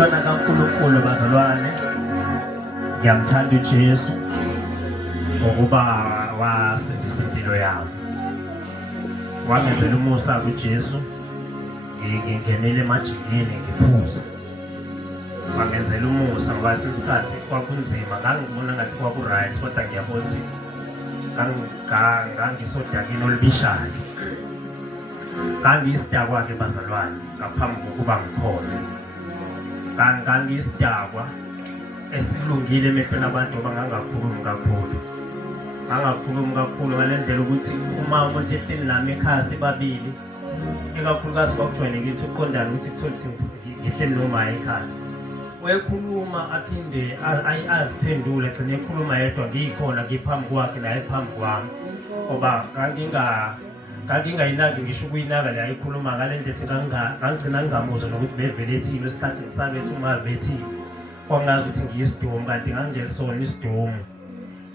Ngiyamthanda kaNkulunkulu bazalwane. Ngiyamthanda uJesu ngokuba wasindisa impilo yami. Wangenzela umusa kuJesu. Ngingenele emajikeni ngiphuza. Wangenzela umusa ngoba isikhathi kwakunzima, ngangibona ngathi kwaku-right kodwa ngiyabona ukuthi ngangisodakeni olubishayo. Ngangiyisidakwa ke bazalwane ngaphambi kokuba ngikhona. Ngangiyisidakwa esilungile emehlweni abantu ngoba ngangakhulumi kakhulu. Ngangakhulumi kakhulu ngale ndlela ukuthi uma umuntu ehleli nami ekhaya sebabili, ikakhulukazi kwakujwayelekile ukuthi uqondane ukuthi kuthole ukuthi ngihleli noma ekhaya. Wekhuluma aphinde aziphendule egcine ekhuluma yedwa ngikhona ngiphambi kwakhe naye phambi kwami. Ngoba ngingayinaki ngisho ukuyinaka la ikhuluma ngale ndlela ethi ngangigcina ngingamuzwa nokuthi bevele ethile isikhathi ngisabethi uma bethile. Kwangazi ukuthi ngiyisidomu kanti ngangesona isidomu.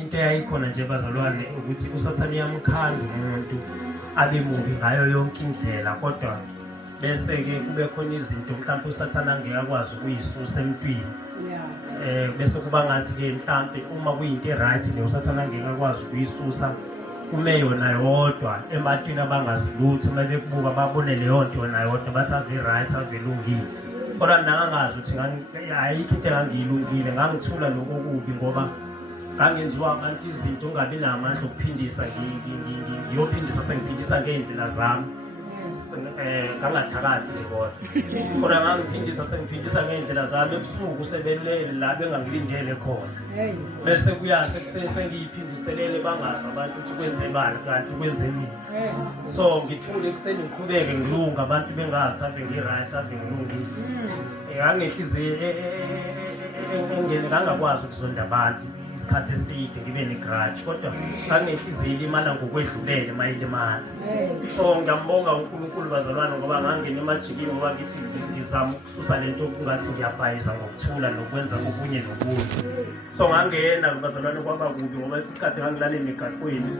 Into eyayikhona nje bazalwane ukuthi usathane yamkhanda umuntu abe mubi ngayo yonke indlela, kodwa bese-ke kube khona izinto mhlawumbe usathane angeke akwazi ukuyisusa emntwini. Bese kuba ngathi-ke mhlawumbe uma kuyinto e-right le usathane angeke akwazi ukuyisusa kume yona yodwa ebantwini abangazilutho. Uma bekubuka babone leyo nto yona yodwa bathi ave right ave lungile. Kodwa nangangazi ukuthi ayikho into engangiyilungile, ngangithula lokho kubi ngoba ngangenziwa abantu izinto ungabi namandla okuphindisa. Ngiyophindisa sengiphindisa ngey'ndlela zami. Ngangathakathi nje kodwa ngangiphindisa sengiphindisa ngey'ndlela zami. Ebusuku sebelele la bengangilindele khona, bese kuyase sengiyiphindiselele bangazi abantu ukuthi kwenze bani kanti kwenze mina. So ngithule ekuseni ngiqhubeke ngilunga abantu bengazi ave ngi-right ave ngilungile. Ngangehliziyo ngangakwazi ukuzonda abantu isikhathi eside ngibe ne-grudge, kodwa nganginehliziyo ilimala ngokwedlulele mayilimala. So ngiyambonga uNkulunkulu bazalwane ngoba ngangena emajikini ngoba ngithi ngizama ukususa lento ngathi ngiyabhayiza ngokuthula nokwenza okunye nokunye. So ngangena bazalwane kwaba kubi ngoba isikhathi ngangilala emigaqweni.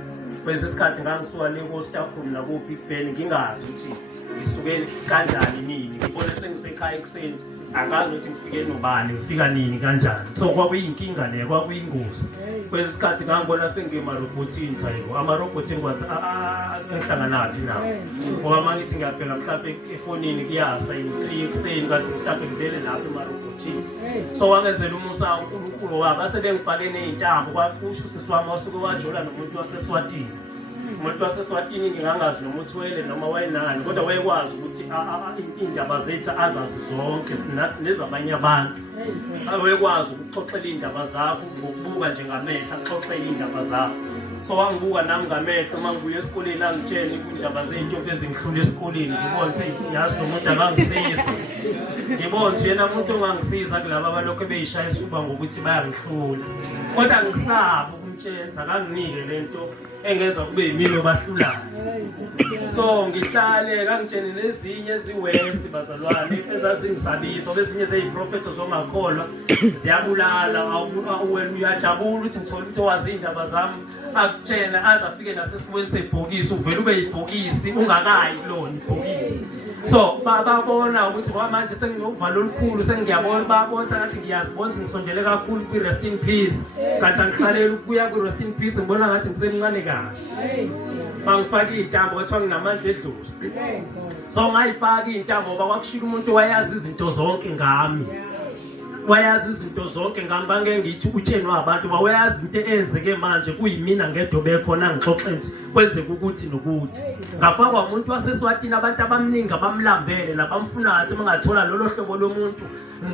Kwezi isikhathi ngangisuka le ko-Stafuni naku-Big Ben ngingazi ukuthi ngisuke kanjani nini. Ngibone sengisekhaya ekuseni angazi ukuthi ngifike nobani ngifika nini kanjani. So kwakuyinkinga le, kwakuyingozi. Kwezi isikhathi ngangibona sengimarobhothini thayibo. Amarobhothini kwathi ngihlanganaphi nawo ngoba uma ngithi ngiyabheka mhlawumbe efonini kuyasa 3 ekuseni kanti mhlawumbe ngibele lapho emarobhothini. So wangenzela umusa uNkulunkulu wami asebengifake ney'ntambo. Kwakusho usisi wami wasuke wajola nomuntu waseSwatini. Umuntu waseSwatini ngingangazi noma uthwele noma wayenani, kodwa wayekwazi ukuthi iy'ndaba zethu azazi zonke nezabanye abantu. Wayekwazi ukuxoxela iy'ndaba zakho ngokubuka nje ngamehlo, akuxoxele iy'ndaba zakho. So wangibuka nami ngamehlo uma ngibuya esikoleni angitshele iy'ndaba zey'ntombi ezingihlula esikoleni. Ngibona ukuthi yazi lo muntu angangisiza. Ngibona ukuthi yena muntu ongangisiza kulaba abalokhu beyishaya isifuba ngokuthi bayangihlula, kodwa ngisaba ukumtshenza kanginike lento engenza kube yimini obahlulayo. So ngihlale kangitshene nezinye eziwesi bazalwane ezazingisabisa, bezinye zeyiprofethi zongakholwa ziyabulala. Wena uyajabula ukuthi ngithole umuntu owazi iy'ndaba zami akutshena aze afike nasesimweni sebhokisi uvele ube yibhokisi ungakayi kulona ibhokisi. So babona ukuthi kwamanje senginovalo olukhulu, sengiyabona babona ngathi ngiyazibona ukuthi ngisondele kakhulu kwi-rest in peace, kanti angihlaleli ukubuya kwi-rest in peace. Ngibona ngathi ngisemncane kabi. Bangifaka iy'ntambo kwathiwa nginamandla edlozi. So ngayifaka iy'ntambo ngoba kwakushila umuntu wayazi izinto zonke ngami. Wayazi izinto zonke ngami. Bangeke ngithi utshenwa abantu wayazi into eyenzeke manje kuyimina ngedwa bekhona ngixoxe nje kwenzeka ukuthi nokuthi. Ngafakwa umuntu waseSwatini, abantu abaningi abamlambele nabamfunayo ukuthi mangathola lolo hlobo lomuntu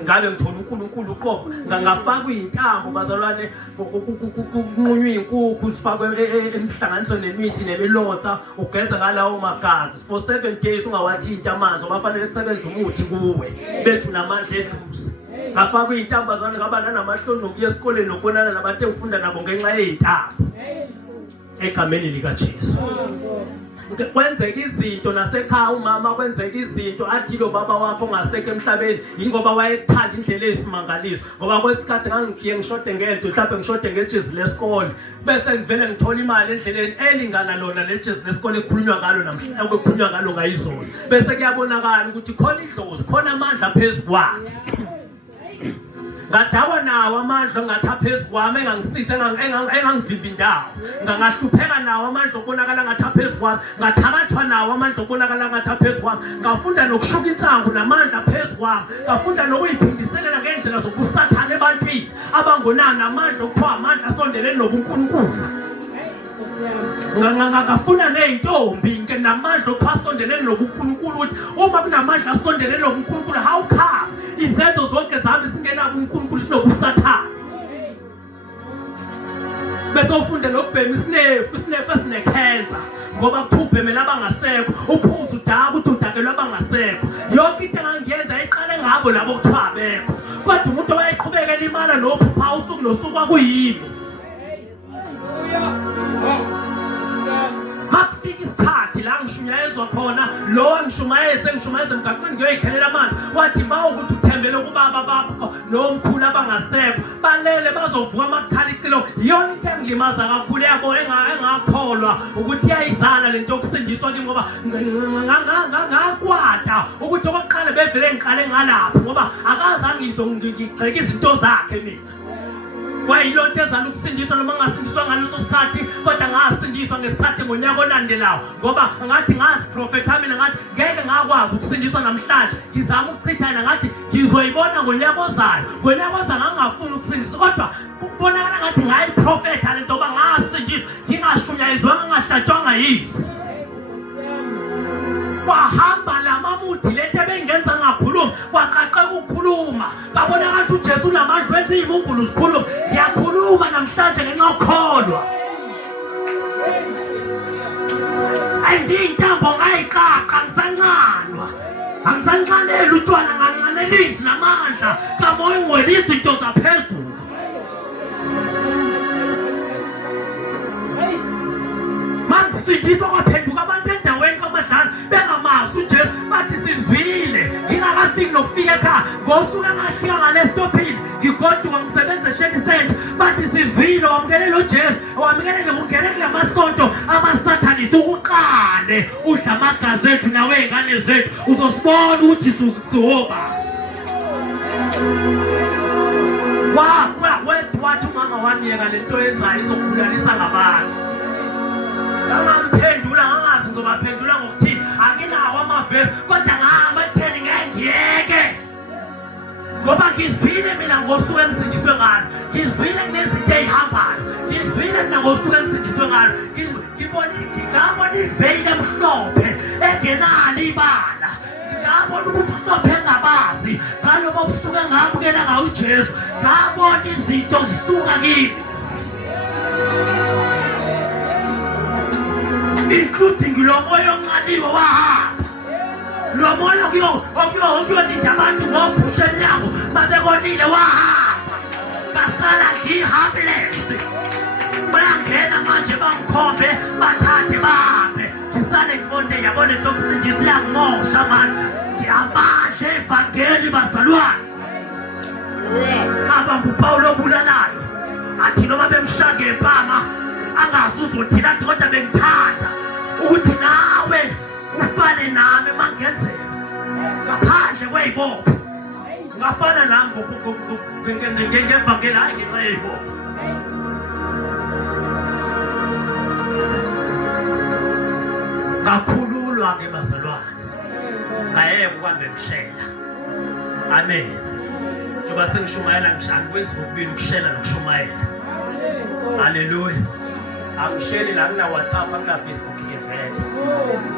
ngabe ngithola uNkulunkulu uqobo. Ngafakwa iy'ntambo bazalwane, kunqunywa iy'nkukhu zifakwe emhlanganiso nemithi nemilotha ugeza ngalawo magazi for 7 days ungawathinti amanzi ngoba fanele kusebenze umuthi kuwe bethu namandla edluzi. Ngafakwa iy'ntambo bazalwane ngaba nanamahloni nokuya esikoleni nokubonana nabantu engifunda nabo ngenxa yey'ntambo egameni likaJesu. Kwenzeka izinto nasekhaya umama, kwenzeka izinto athi lo baba wakho ongasekho emhlabeni yingoba wayekuthanda indlela ezisimangaliso. Ngoba kwesikhathi ngangifiye ngishode ngento, mhlawumbe ngishode ngejezi lesikole, bese ngivele ngithola imali endleleni elingana lona lejezi lesikole ekukhulunywa ngalo namhlanje, ekukhulunywa ngalo ngayizolo. Bese kuyabonakala ukuthi khona idlozi, khona amandla phezu kwakhe. ngadakwa nawo amandla ngathi aphezu kwami engangisiza engangivimba indawo ngangahlupheka nawo amandla okubonakala ngathi aphezu kwami ngathakathwa nawo amandla okubonakala ngathi aphezu kwami ngafunda nokushuka insangu namandla aphezu kwami ngafunda nokuyiphindiselela ngendlela zokusathana ebantwini abangonani amandla okuthiwa amandla asondelene nobunkulunkulu ngafuna ney'ntombi nke namandla okuthiwa asondelene nobunkulunkulu ukuthi uma kunamandla asondelene nobunkulunkulu how come izenzo zonke zami zingenabo unkulunkulu sinokusathana bese ufunde nokubhema isinefu esinekhensa ngoba kuthiwa ubhemela abangasekho uphuze udaka ukuthi udakelwe abangasekho yonke into engangiyenza iqale ngabo labo kuthiwa abekho kodwa umuntu owayeqhubekela imana nophupha usuku nosuku kwakuyimi makufika isikhathi la ngishunyayezwa khona lo wangishumayeze emgaqweni ngiyoyikhelela amanzi wathi ba ukuthi uthembele kubaba bakho nomkhulu abangasekho balele bazovuka amakhala icilo yona into engilimaza kakhulu yabo engakholwa ukuthi iyayizala lento yokusindiswa kimi ngoba ngakwata ukuthi okokuqala bevele ngiqale ngalapho ngoba akazange ngigxeke izinto zakhe mina kwayilonto ezala ukusindiswa noma ngasindiswa ngaleso sikhathi kodwa ngasindiswa ngesikhathi ngonyaka olandelayo ngoba ngathi ngaziprofetha mina ngathi ngeke ngakwazi ukusindiswa namhlanje ngizama ukuchitha yena ngathi ngizoyibona ngonyaka ozayo ngangafuni ukusindiswa kodwa kubonakala ngathi ngayiprofetha lento yoba ngasindiswa ngingashunyayezwanga ngahlatshwanga yizo kwahamba lamamuthi lento ebengenza ngakhuluma kwaqaqeka ukukhuluma ngabona ngathi uJesu unamandla wenza izimungulu zikhuluma ngiyakhuluma namhlanje ngenxa yokukholwa ayintambo ngayiqaqa angisancanela utshwala ngancanelisi namandla kamoya ungwela izinto zaphezulu mangisindiswa kwaphenduka abantu endaweni kamadlala bengamazi uJesu bathi sizwile ngingakafiki nokufika ekhaya ngosuku engafika ngalesitophini ngigoduka ngisebenza eShady Center bathi sizwile wamkelela uJesu wamkelela ungene kula masonto amasathanisi ukuqale udla amagazi ethu nawe ingane zethu uzosibona ukuthi sihoba wathi umama waniyeka lento yenzayo izokubulalisa ngabantu ngangamphendula ngangazi ngizobaphendula ngokuthini anginawo amavesi kodwa ngamatheni ngengiyeke ngoba ngizwile mina ngosuku engisindiswe ngalo ngizwile kunezinto ey'hambayo ngizwile mina ngosuku engisindiswe ngalo ngabona iveyili emhlophe engenalo ibala ngabona ububuhlophe engabazi ngalobo busuku engabukela ngawo uJesu ngabona izinto zisuka kimi including lo moya omncaniwe wahamba lo moya okuyolinda abantu ngophusha emnyango babekonile wahamba ngasala ngihambless bayangena manje bangikhombe bathathe bahambe ngisale ngibone yabona into yokusindisa iyangimosha mani ngiyamandla evangeli bazalwane aba nguPawulo obulalayo athi noma bemshaya ngempama angazi uzothina athi kodwa bengithanda ukuthi nawe ufane nami mangenzeka ngaphandle kwey'bopho ngafana nami ngevangeli hayi ngenxa yey'bopho ngakhululwa-ke bazalwane ngayeke ukuhambe ngishela amen njengoba sengishumayela ngishani kwenziwa ukubili ukushela nokushumayela haleluya angisheli la angina-WhatsApp angina-Facebook-ke vele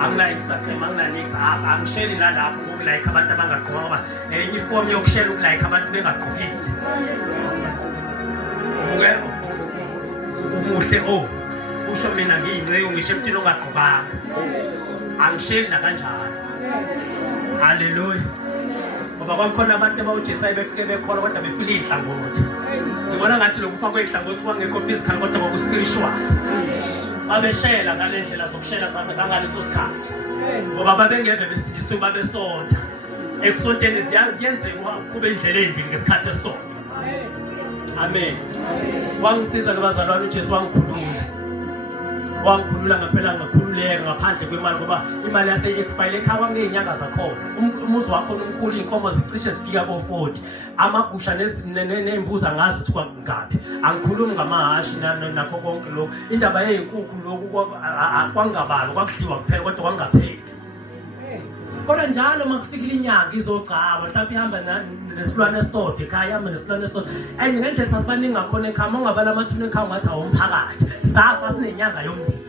angina-Instagram angina-nix angisheli nalapho ukulayikha abantu abangagqoka ngoba enye ifomu yokushela ukulayikha abantu bengagqokile umuhle usho mina ngiyingceyo ngisho emntwini ongagqokanga angisheli nakanjalo haleluya ngoba kwakhona abantu abawujesayo befike bekhona kodwa befile iy'hlangothi ngibona ngathi lokufa kwey'hlangothi kwangekho physical kodwa kwaku-spiritual babeshela ngale ndlela zokushela zangaleso sikhathi ngoba babengeve besindiswe babesonta ekusonteni kuyenzeka uqhube indlela ey'mbili ngesikhathi esonto amen wangisiza ke bazalwane uJesu wangikhulula wangikhulula ngaphela ngakhululeka ngaphandle kwemali ngoba imali yase-expire ekhaya kwangey'nyanga zakhona umuzi wakhona umkhulu iy'nkomo zicishe zifika ko-40 amagusha ney'mbuzi angazi ukuthi kwangaphi angikhulumi ngamahashi nakho konke lokhu indaba yey'nkukhu lokhu kwangabalwa kwakudliwa kuphela kodwa kwangapheli kodwa njalo uma kufikile inyanga izogcaba mhlawumbe ihamba nesilwane esodwa ekhaya ihamba nesilwane esodwa and ngendlela sasibaningi ngakhona ekhaya uma ungabala amathuna ekhaya ungathi awomphakathi safa sinenyanga yomndeni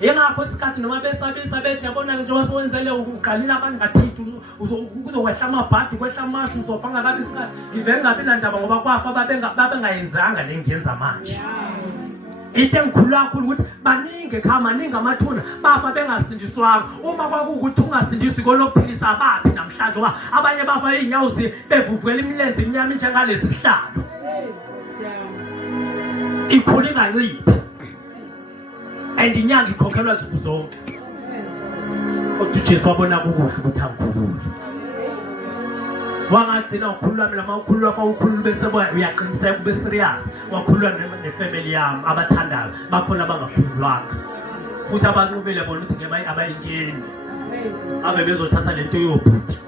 yengakho isikhathi noma besabisa bethi yabona njengoba siwenzele uqalile abantu ngathithi kuzokwehla amabhadi kwehla amashu uzofanga kabi isikhathi ngivele ngabi nandaba ngoba kwafa babengayenzanga le ngiyenza manje into engikhulula kakhulu ukuthi baningi ekhaya maningi amathuna bafa bengasindiswanga uma kwakuwukuthi ungasindiswi kolokuphilisa abaphi namhlanje ngoba abanye bafa iy'nyawo bevuvukela imilenze imnyama njengalesi sihlalo ikhula inganciphi and inyanga ikhokhelwa nsuku zonke kodwa uJesu wabona kukuhle ukuthi angikhulule wangagcina ukhululwa mina mawukhululwa fa ukhulula bese uyaqiniseka ube serious wakhululwa nefamily yami abathandayo bakhona abangakhululwanga futhi abanqubele bona ukuthi ngeke abayingeni abe bezothatha lento yobhuti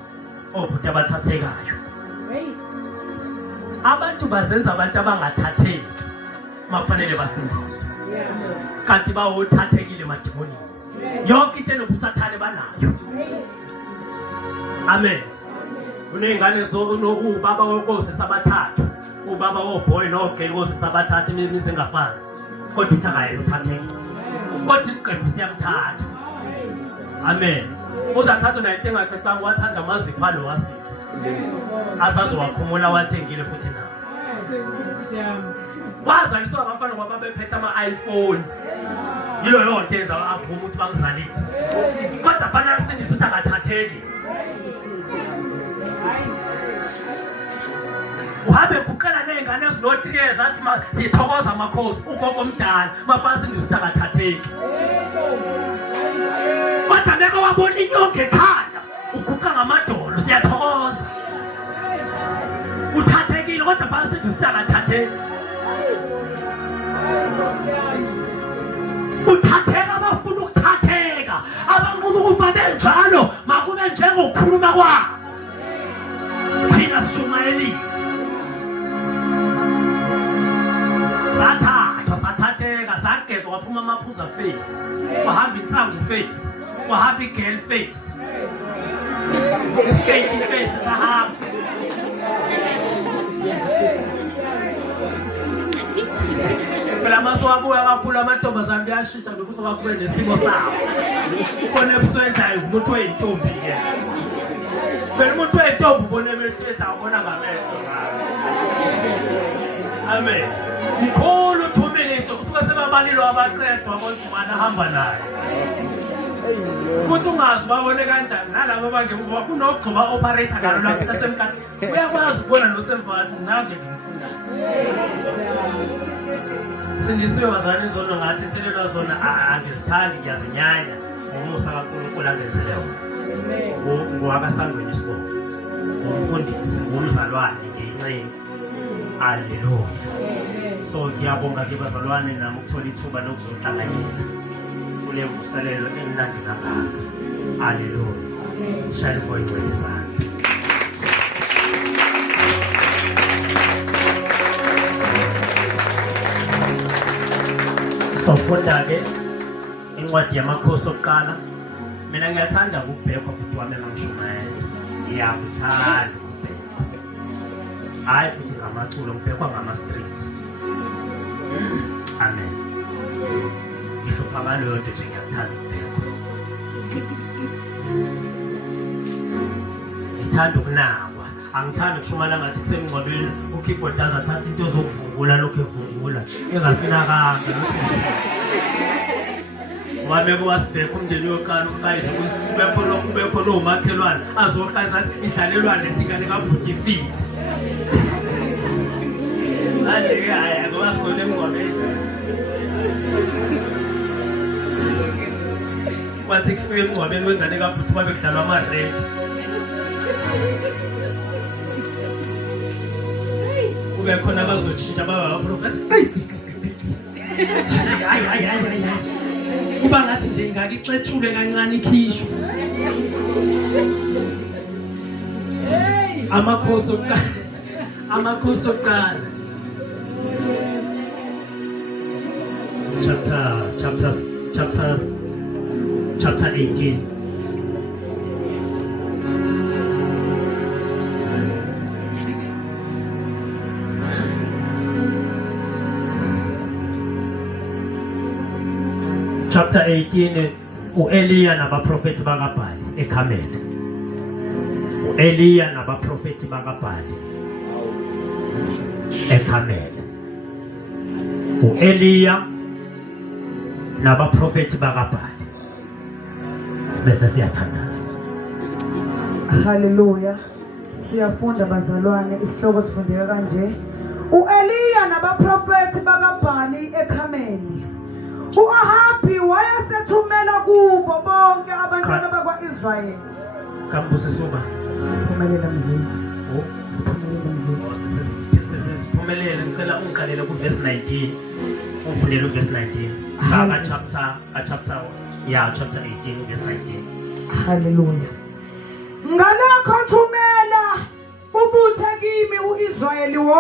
obhuti abathathekayo abantu bazenza abantu abangathatheki makufanele basindiswe kanti bawothathekile madimoni yonke into enobusathane banayo amen unengane ubaba wenkosi sabathathu ubaba woboy nogeli nkosi sabathathu imizi engafani kodwa uthi akayena uthathekile kodwa isiqembu siyamthatha amen uzathatha nayo into engacacanga wathanda amazipho alo wasisi asazowakhumula wathengile futhi nawo wazaliswa abafana ngoba bephethe ama-iPhone yilo yonto enza avuma ukuthi bangizalise kodwa fanele sindise ukuthi angathatheki uhambe kuqala ney'ngane ezino-3 years athi sithokoza amakhosi ugogo omdala mafana sindise ukuthi angathatheki kodwa beke wabona inyongo ekhanda uguqa ngamadolo siyathokoza uthathekile kodwa fanele sindise ukuthi angathatheki uthatheka abafuna ukuthatheka abanquma ukufa benjalo makube njengokukhuluma kwabo thina sishumayeli sathatheka sagezwa waphuma amaphuza face wahamba insangu face wahamba igirl face iskate face sahamba phela masowabuya kakhulu amantombazane kuyashintsha nokuthi bakube nesimo sawo ukhona ebuswenzayo umuntu oyintombi-ke phela umuntu oyintombi ubona emehlezi awubona ngamehlo amen mkhulu 2 minutes kusuke sebabalilwa abaqedwa konzimana ahamba naye futhi ungazi babone kanjani nalabo abangemuva kunogxuba operator ngalo lapho nasemkhathi uyakwazi ukubona nosemvathi nange ngimfuna sindisiwe bazalwane izono ngathi ithelelwa zona angizithandi ngiyazinyanya ngomusa kaNkulunkulu angenzileyo ngowakasangweni isibongo ngumfundisi ngumzalwane ngiyincengo haleluya so ngiyabonga-ke bazalwane nami ukuthola ithuba lokuzohlanganyela kule mvuselelo emnandi kangaka haleluya shayela boyicela izandla sofunda-ke incwadi yamakhosi okuqala mina ngiyathanda ukubhekwa bhuti wami engangishumayela ngiyakuthanda ukubhekwa hhayi futhi ngamaculo ngibhekwa ngama-strings amen ngihlupha ngaleyo nto nje ngiyakuthanda ukubhekwa ngithanda ukunakwa angithandi ukushumana ngathi kusemngcwabeni ukeyboard azathatha into zokuvungula lokhu evungula engasinakanga wabeke wasibhekha umndeni yokana uqayise kube khona omakhelwane azoqayisa athi idlalelwane letikane kabhuti ifile manje-ke hhayi ngoba sigone emngcwabeni kwathi kufike emngcwabeni wengane kabhuti babe kudlalwa amaredi kube khona abazotshintsha babe abaprofethi hayi kuba ngathi nje ngakicethule kancane ikhishwe amakhosi okuqala chapter 18. Chapter 18, u-Eliya nabaprofethi bakaBhali eKhameli. U-Eliya nabaprofethi bakaBhali eKhameli. U-Eliya nabaprofethi bakaBhali. Bese siyathandaza. Hallelujah. Siyafunda bazalwane, isihloko sifundeka kanje. U-Eliya nabaprofethi bakaBhali eKhameli. U-Ahabi wayesethumela kubo bonke abantwana bakwa-Israyeli. Kambusisuba. Siphumelela mzizi. Siphumelela mzizi. Siphumelele ngicela ungiqalele kuverse 19. Ufundele uverse 19. Chapter 18 verse 19. Hallelujah. Ngalokho thumela ubuthe kimi u-Israyeli